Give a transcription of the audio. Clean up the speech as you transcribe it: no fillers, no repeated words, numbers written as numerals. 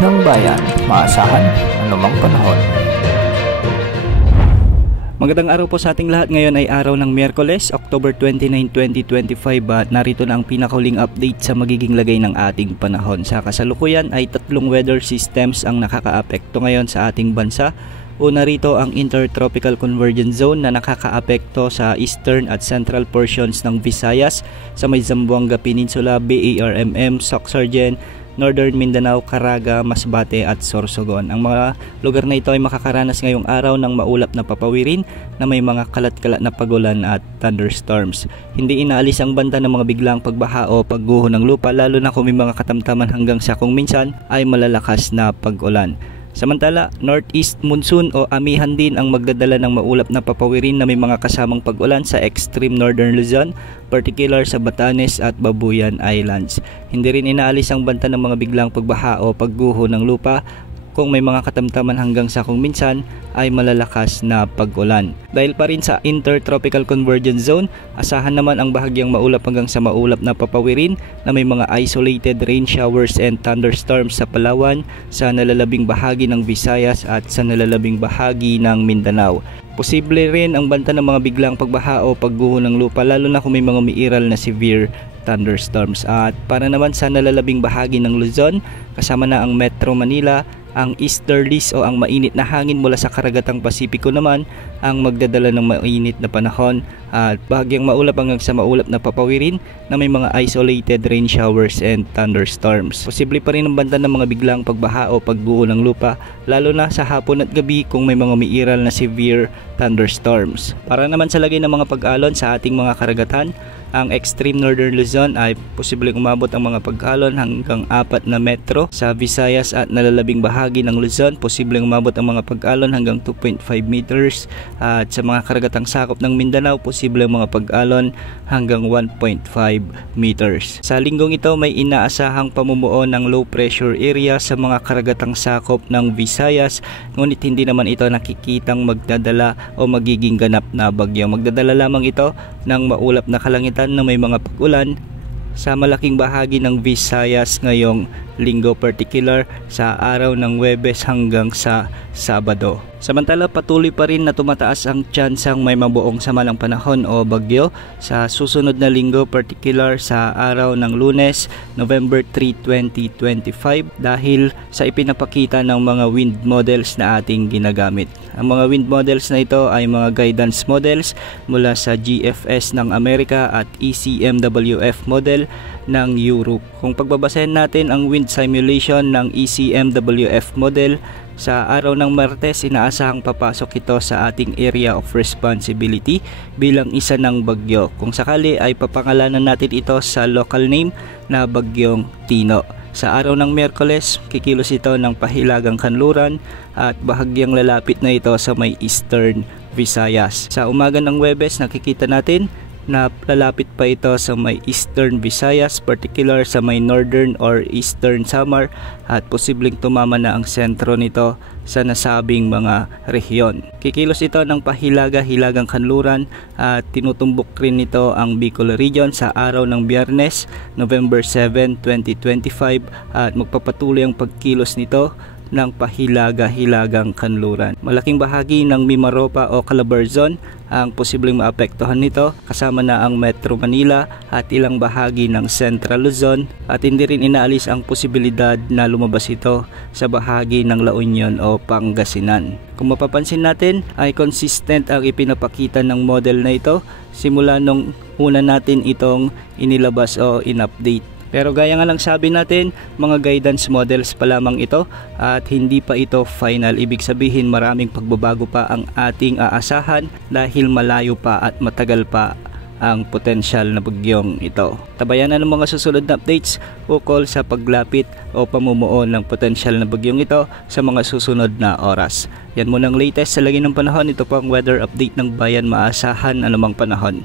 ng bayan, maasahan anumang panahon. Magandang araw po sa ating lahat. Ngayon ay araw ng Miyerkules, October 29, 2025 at narito na ang pinakahuling update sa magiging lagay ng ating panahon. Sa kasalukuyan ay tatlong weather systems ang nakakaapekto ngayon sa ating bansa. Una rito ang Intertropical Convergence Zone na nakakaapekto sa eastern at central portions ng Visayas, sa may Zamboanga Peninsula, BARMM, Soxargen, Northern Mindanao, Caraga, Masbate at Sorsogon. Ang mga lugar na ito ay makakaranas ngayong araw ng maulap na papawirin na may mga kalat-kalat na pagulan at thunderstorms. Hindi inaalis ang banta ng mga biglang pagbaha o pagguho ng lupa, lalo na kung may mga katamtaman hanggang sa kung minsan ay malalakas na pag-ulan. Samantala, northeast monsoon o amihan din ang magdadala ng maulap na papawirin na may mga kasamang pag-ulan sa extreme northern Luzon, particular sa Batanes at Babuyan Islands. Hindi rin inaalis ang banta ng mga biglang pagbaha o pagguho ng lupa kung may mga katamtaman hanggang sa kung minsan ay malalakas na pag-ulan. Dahil pa rin sa Intertropical Convergence Zone, asahan naman ang bahagyang maulap hanggang sa maulap na papawirin na may mga isolated rain showers and thunderstorms sa Palawan, sa nalalabing bahagi ng Visayas at sa nalalabing bahagi ng Mindanao. Posible rin ang banta ng mga biglang pagbaha o pagguho ng lupa, lalo na kung may mga umiiral na severe thunderstorms. At para naman sa nalalabing bahagi ng Luzon, kasama na ang Metro Manila, ang easterlies o ang mainit na hangin mula sa karagatang Pasipiko naman ang magdadala ng mainit na panahon at bahagyang maulap hanggang sa maulap na papawirin na may mga isolated rain showers and thunderstorms. Posible pa rin ang banta ng mga biglang pagbaha o pagguho ng lupa, lalo na sa hapon at gabi kung may mga umiiral na severe thunderstorms. Para naman sa lagay ng mga pag-alon sa ating mga karagatan, ang extreme northern Luzon ay posibleng umabot ang mga pag-alon hanggang 4 na metro. Sa Visayas at nalalabing bahagi ng Luzon, posibleng umabot ang mga pag-alon hanggang 2.5 meters. At sa mga karagatang sakop ng Mindanao, posibleng mga pag-alon hanggang 1.5 meters. Sa linggong ito, may inaasahang pamumuo ng low pressure area sa mga karagatang sakop ng Visayas, ngunit hindi naman ito nakikitang magdadala o magiging ganap na bagyo. Magdadala lamang ito ng maulap na kalangitan na may mga pag-ulan sa malaking bahagi ng Visayas ngayong linggo, particular sa araw ng Huwebes hanggang sa Sabado. Samantala, patuloy pa rin na tumataas ang tsansang may mabuong samalang panahon o bagyo sa susunod na linggo, particular sa araw ng Lunes, November 3, 2025 dahil sa ipinapakita ng mga wind models na ating ginagamit. Ang mga wind models na ito ay mga guidance models mula sa GFS ng Amerika at ECMWF model ng Europe. Kung pagbabasahin natin ang wind simulation ng ECMWF model, sa araw ng Martes, inaasahang papasok ito sa ating area of responsibility bilang isa ng bagyo. Kung sakali ay papangalanan natin ito sa local name na Bagyong Tino. Sa araw ng Miyerkules, kikilos ito ng pahilagang kanluran at bahagyang lalapit na ito sa may eastern Visayas. Sa umaga ng Huwebes, nakikita natin na lalapit pa ito sa may eastern Visayas, particular sa may northern or eastern Samar, at posibleng tumama na ang sentro nito sa nasabing mga rehiyon. Kikilos ito ng pahilaga-hilagang kanluran at tinutumbok rin nito ang Bicol region sa araw ng Biyernes, November 7, 2025 at magpapatuloy ang pagkilos nito ng pahilaga-hilagang kanluran. Malaking bahagi ng Mimaropa o Calabarzon ang posibleng maapektuhan nito, kasama na ang Metro Manila at ilang bahagi ng Central Luzon, at hindi rin inaalis ang posibilidad na lumabas ito sa bahagi ng La Union o Pangasinan. Kung mapapansin natin ay consistent ang ipinapakita ng model na ito simula nung una natin itong inilabas o in-update. Pero gaya nga lang sabi natin, mga guidance models pa lamang ito at hindi pa ito final. Ibig sabihin maraming pagbabago pa ang ating aasahan dahil malayo pa at matagal pa ang potensyal na bagyong ito. Tabayan na ng mga susunod na updates ukol sa paglapit o pamumuo ng potensyal na bagyong ito sa mga susunod na oras. Yan muna ang latest sa lagi ng panahon. Ito po ang weather update ng bayan, maasahan anumang panahon.